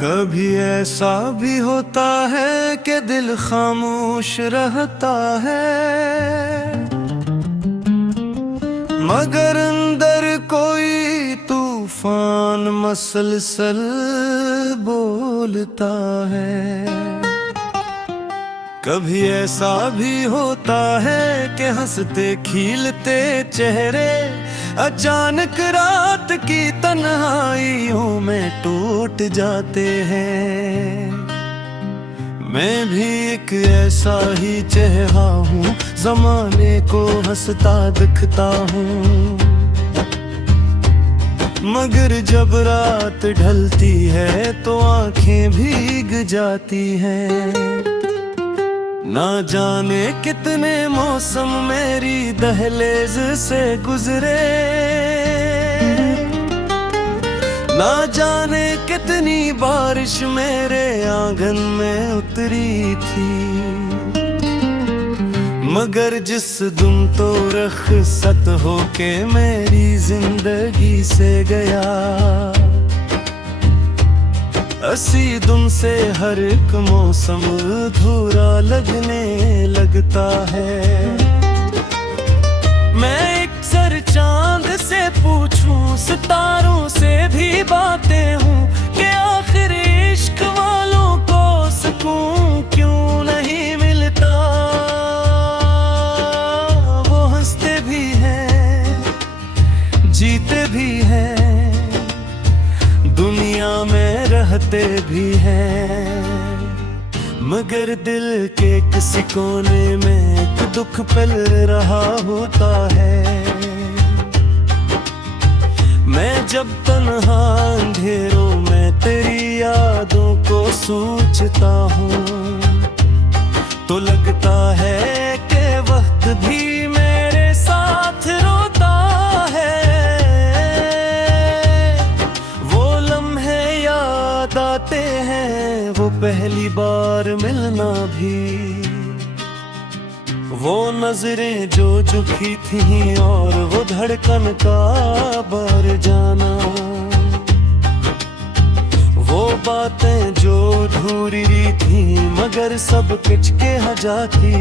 कभी ऐसा भी होता है कि दिल खामोश रहता है, मगर अंदर कोई तूफान मसलसल बोलता है। कभी ऐसा भी होता है कि हंसते खिलते चेहरे अचानक रात की तन्हाइयों में टूट जाते हैं। मैं भी एक ऐसा ही चेहरा हूँ, ज़माने को हंसता दिखता हूँ, मगर जब रात ढलती है तो आंखें भीग जाती हैं। ना जाने कितने मौसम मेरी दहलीज से गुजरे, ना जाने कितनी बारिश मेरे आंगन में उतरी थी, मगर जिस दिन तो रुखसत होके मेरी जिंदगी से गया, उसी दिन से हर एक मौसम अधूरा लगने लगता है। मैं एक सर चांद से पूछूं, सितारों से भी बातें हूँ कि आखिर इश्क वालों को सुकून क्यों नहीं मिलता। वो हंसते भी हैं, जीते भी हैं, दुनिया में रहते भी हैं, मगर दिल के किसी कोने में एक दुख पल रहा होता है। मैं जब तन्हा अंधेरों में तेरी यादों को सोचता हूँ, तो लगता है कि वक्त भी मेरे साथ रोता है। वो लम्हे याद आते हैं, वो पहली बार मिलना भी, वो नजरें जो झुकी थीं और वो धड़कन का बढ़ जाना, वो बातें जो अधूरी थी मगर सब कुछ के जाती,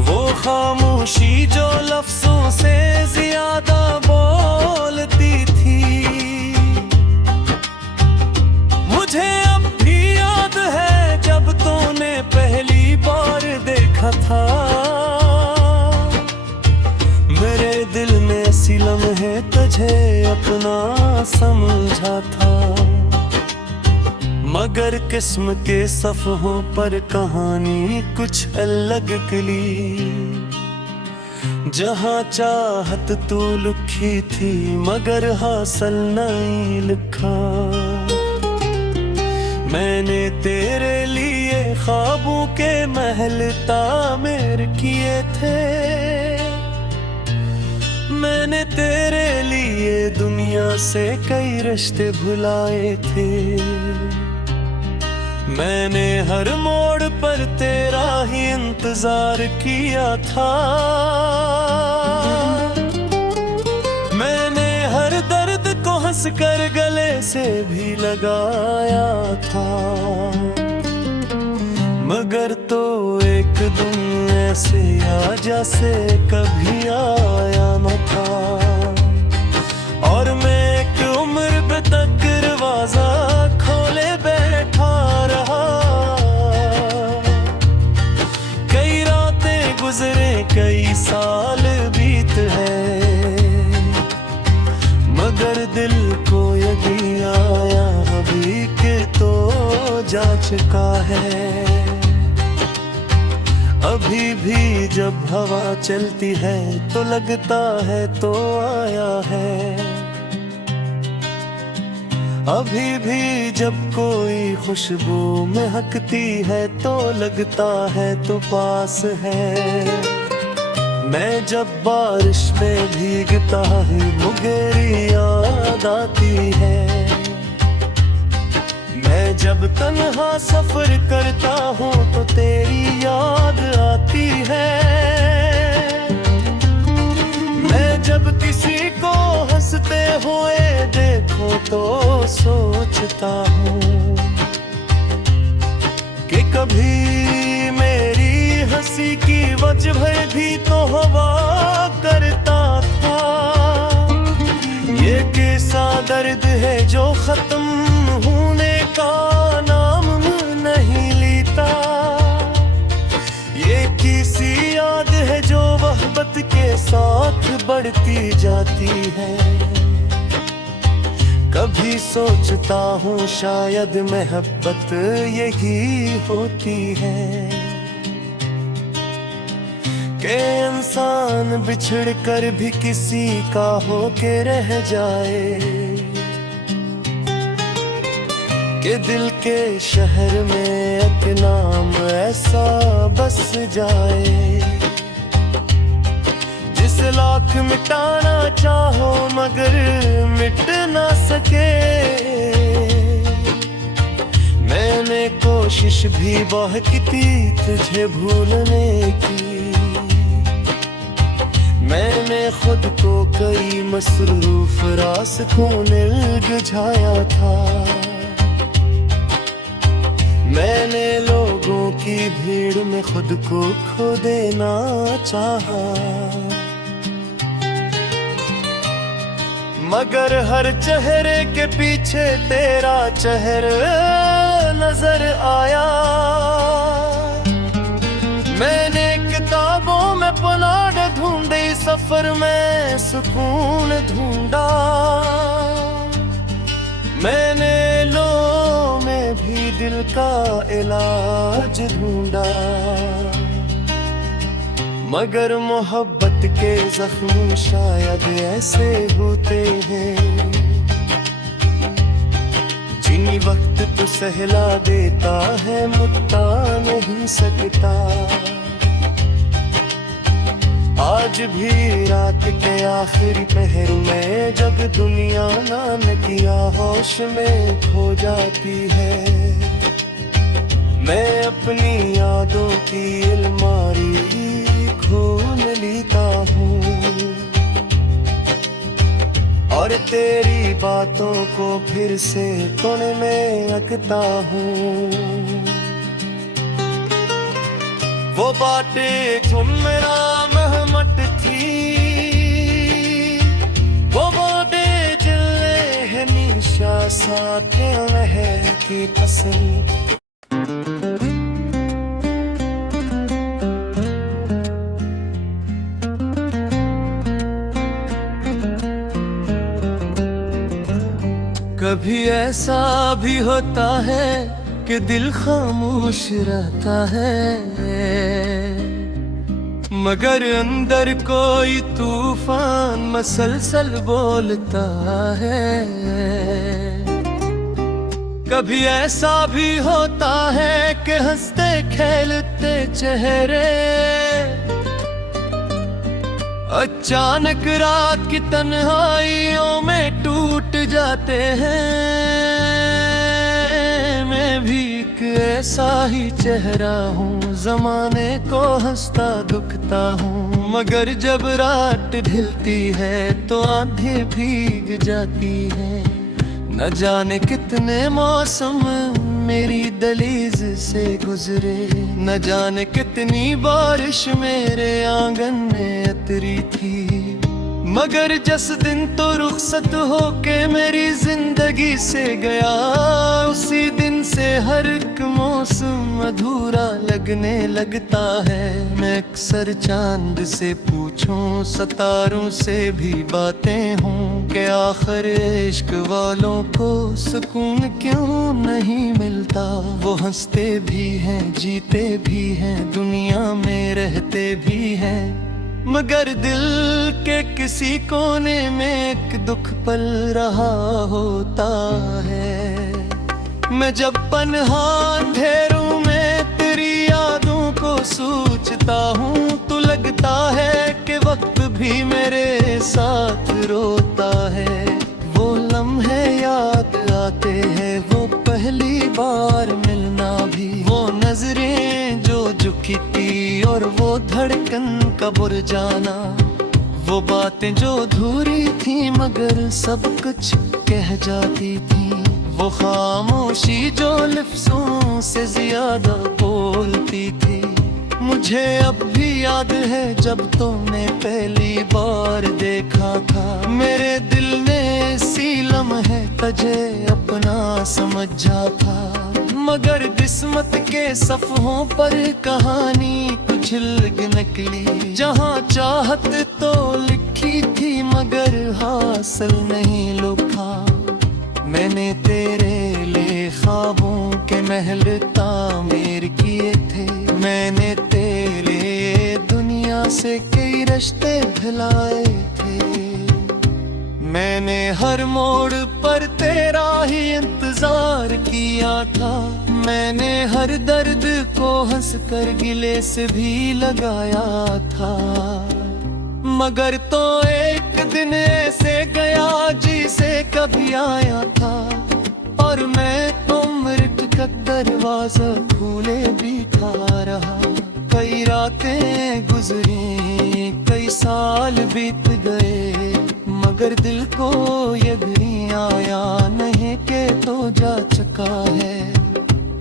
वो खामोशी जो लफ्जों से ज्यादा बोलती थी। मुझे अब भी याद है जब तूने पहली बार देखा था, मेरे दिल में ऐसी लम्हे तुझे अपना समझा था, मगर किस्म के सफ़हों पर कहानी कुछ अलग निकली। जहाँ चाहत तू लिखी थी मगर हासिल नहीं लिखा, मैंने तेरे लिए ख्वाबों के महल तामीर किए थे, मैंने तेरे लिए दुनिया से कई रिश्ते भुलाए थे, मैंने हर मोड़ पर तेरा ही इंतजार किया था, मैंने हर दर्द को हंस कर गले से भी लगाया था, मगर तो एक दिन ऐसे आ जैसे कभी आया न था, और मैं एक उम्र पे तक दरवाजा खोले बैठा रहा। कई रातें गुजरे, कई साल बीत है, मगर दिल को यकीन आया अभी के तो जा चुका है। अभी भी जब हवा चलती है तो लगता है तो आया है, अभी भी जब कोई खुशबू महकती है तो लगता है तो पास है। मैं जब बारिश में भीगता हूँ मुझे याद आती है, मैं जब तन्हा सफर करता हूँ तो तेरी याद आती है। मैं जब किसी को हंसते टूटे हुए देखो तो सोचता हूँ कि कभी मेरी हंसी की वजह भी तो हवा करता था। ये कैसा दर्द है जो खत्म होने का नाम नहीं लेता। ये किसी याद है जो वहबत के साथ बढ़ती जाती है। कभी सोचता हूँ शायद मोहब्बत यही होती है कि इंसान बिछड़ कर भी किसी का होके रह जाए, कि दिल के शहर में एक नाम ऐसा बस जाए जिसे लाख मिटाना चाहो मगर मिट ना सके। मैंने कोशिश भी बहुत की तुझे भूलने की, मैंने खुद को कई मसरूफ रास्तों में उलझाया था। मैंने लोगों की भीड़ में खुद को खो देना चाहा, मगर हर चेहरे के पीछे तेरा चेहरा नजर आया। मैंने किताबों में पनाह ढूंढी, सफर में सुकून ढूंढा। मैंने लोगों में भी दिल का इलाज ढूंढा, मगर मोहब्बत के जख्म शायद ऐसे होते हैं जिन्हीं वक्त तो सहला देता है मुट्टा नहीं सकता। आज भी रात के आखिरी पहर में जब दुनिया नाम किया होश में खो जाती है, मैं अपनी यादों की अलमारी खोल लेता हूँ और तेरी बातों को फिर से कोने में रखता हूँ। वो बातें जो मेरा महमत थी, वो बातें जिले है निशा साथ रहती पसंद। कभी ऐसा भी होता है कि दिल खामोश रहता है, मगर अंदर कोई तूफान मसलसल बोलता है। कभी ऐसा भी होता है कि हंसते खेलते चेहरे अचानक रात की तन्हाइयों में टूट जाते हैं। मैं भी एक ऐसा ही चेहरा हूँ, जमाने को हंसता दुखता हूँ, मगर जब रात ढलती है तो आंखें भीग जाती हैं। न जाने कितने मौसम मेरी दहलीज से गुजरे, न जाने कितनी बारिश मेरे आंगन में उतरी थी, मगर जिस दिन तो रुखसत होके मेरी जिंदगी से गया, उसी दिन से हर एक मौसम अधूरा लगने लगता है। मैं अक्सर चांद से पूछूं, सितारों से भी बातें हों कि आखिर इश्क वालों को सुकून क्यों नहीं मिलता। वो हंसते भी हैं, जीते भी हैं, दुनिया में रहते भी हैं, मगर दिल के किसी कोने में एक दुख पल रहा होता है। मैं जब पन्हा अंधेरों में तेरी यादों को सोचता हूँ तो लगता है कि वक्त भी मेरे साथ रोता है। वो लम्हे याद आते हैं, वो पहली बार मिलना भी, वो नजरें जो झुकी थी और वो धड़कन का बुर जाना, वो बातें जो अधूरी थी मगर सब कुछ कह जाती थी, वो खामोशी जो लफ्ज़ों से ज्यादा बोलती थी। मुझे अब भी याद है जब तुमने पहली बार देखा था, मेरे दिल ने इसी लम्हे तुझे अपना समझा था। मगर किस्मत के सफ़हों पर कहानी कुछ अलग निकली, जहाँ चाहत तो लिखी थी मगर हासिल नहीं लिखा। मैंने तेरे लिए ख्वाबों के महल तामीर किए थे, मैंने तेरे दुनिया से कई रिश्ते भुलाए थे। मैंने हर मोड़ पर तेरा ही इंतजार किया था, मैंने हर दर्द को हंसकर गिले से भी लगाया था। मगर तो एक दिन ऐसे गया जिसे कभी आया था, और मैं तो मृत्यु का दरवाजा खोले बैठा रहा। कई रातें गुजरी, कई साल बीत गए, मगर दिल को ये भी आया नहीं के तो जा चुका है।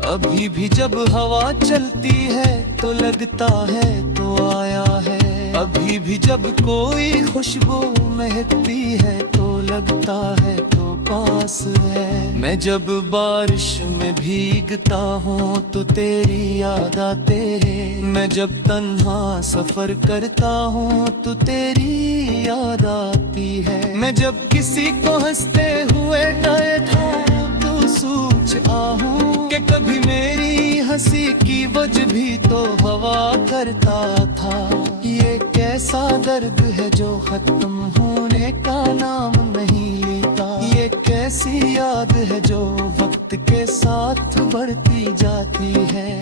अभी भी जब हवा चलती है तो लगता है तो आया है, अभी भी जब कोई खुशबू महकती है तो लगता है तो पास है। मैं जब बारिश में भीगता हूँ तो तेरी याद आते है, मैं जब तन्हा सफर करता हूँ तो तेरी याद आती है। मैं जब किसी को हंसते हुए देखता हूँ तो सोच आहूँ कि कभी मेरी हंसी की वजह भी तो हवा करता था। ये कैसा दर्द है जो खत्म होने का नाम नहीं लेता, ये कैसी याद है जो वक्त के साथ बढ़ती जाती है।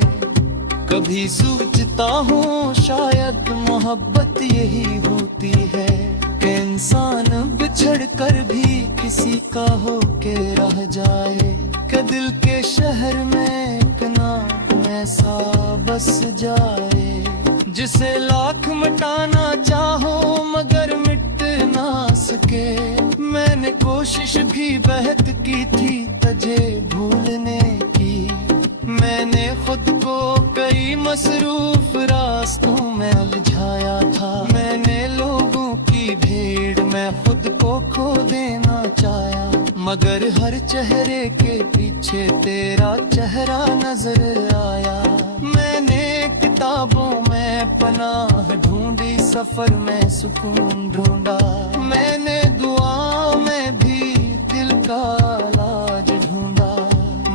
कभी सोचता हूँ शायद मोहब्बत यही होती है कि इंसान बिछड़ कर भी किसी का होके रह जाए, कि दिल के शहर में एक नाम ऐसा बस जाए जिसे लाख मिटाना चाहो मगर मिट ना सके। मैंने कोशिश भी बहुत की थी तुझे भूलने की, मैंने खुद को कई मसरूफ रास्तों में उलझाया था। मैंने लोगों की भीड़ में खुद को खो देना चाहा, मगर हर चेहरे के पीछे तेरा चेहरा नजर आया। मैंने किताबों में पनाह ढूंढी, सफर में सुकून ढूंढा, मैंने दुआ में भी दिल का इलाज ढूंढा।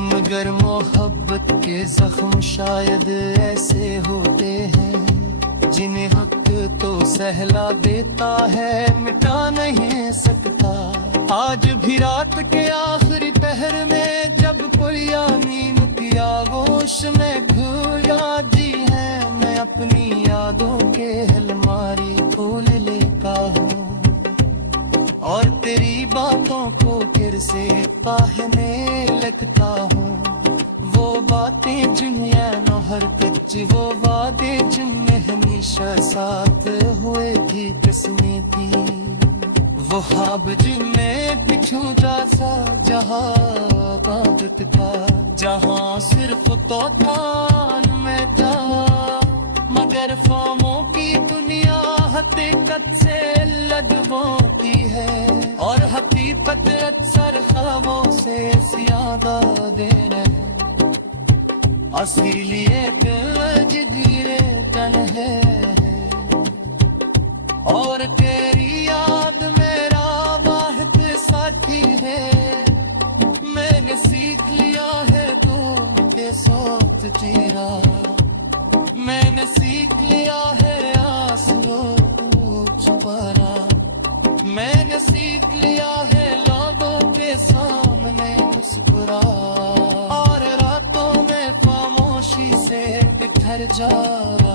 मगर मोहब्बत के जख्म शायद ऐसे होते हैं जिन्हें हक तो सहला देता है मिटा नहीं सकता। आज भी रात के आखिरी पहर में जब कोई नींद की आगोश में खोया जी है, मैं अपनी यादों के अलमारी खोल लेता हूँ और तेरी बातों को फिर से पढ़ने लगता हूँ। वो बातें जिनमें न हर कच्ची, वो वादे जिनमें हमेशा साथ हुए थी किसने थी, वो ख्वाब जिनमें पिछू जैसा जहाँ आदत था, जहाँ सिर्फ तो थान में था। मगर ख्वाबों की दुनिया हकीकत से लदबोती है और हकीकत अक्सर ख्वाबों से ज्यादा देर है। असलियत जिगरे तन है और तेरी याद मेरा वाहिद साथी है। मैंने सीख लिया है तुम के साथ तेरा, मैंने सीख लिया है आंसू छुपाना, मैंने सीख लिया है लोगों के सामने मुस्कुरा और रातों में खामोशी से बिखर जावा।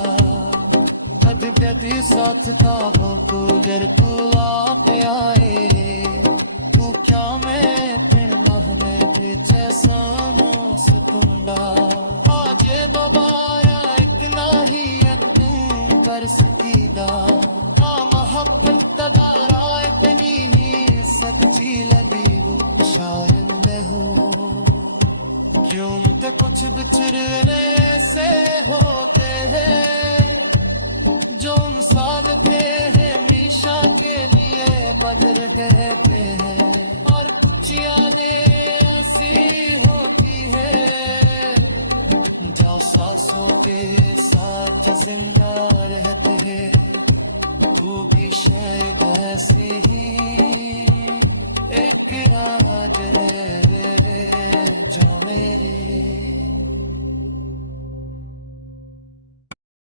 कभी साथ था वो गुजर तू आप आए, तू क्या मैं फिर में पीछे सानों से कुंडा। आज दोबारा इतना ही अंतिम कर सकीदा ना मोहब्बत कि कुछ बिछड़ने से होते हैं जो इंसान के हैं हमेशा के लिए बदल कहते हैं, और कुछ यादें ऐसी होती है जो सांसों के साथ जिंदा रहती है। तू भी शायद ऐसी ही एक याद है जो मेरी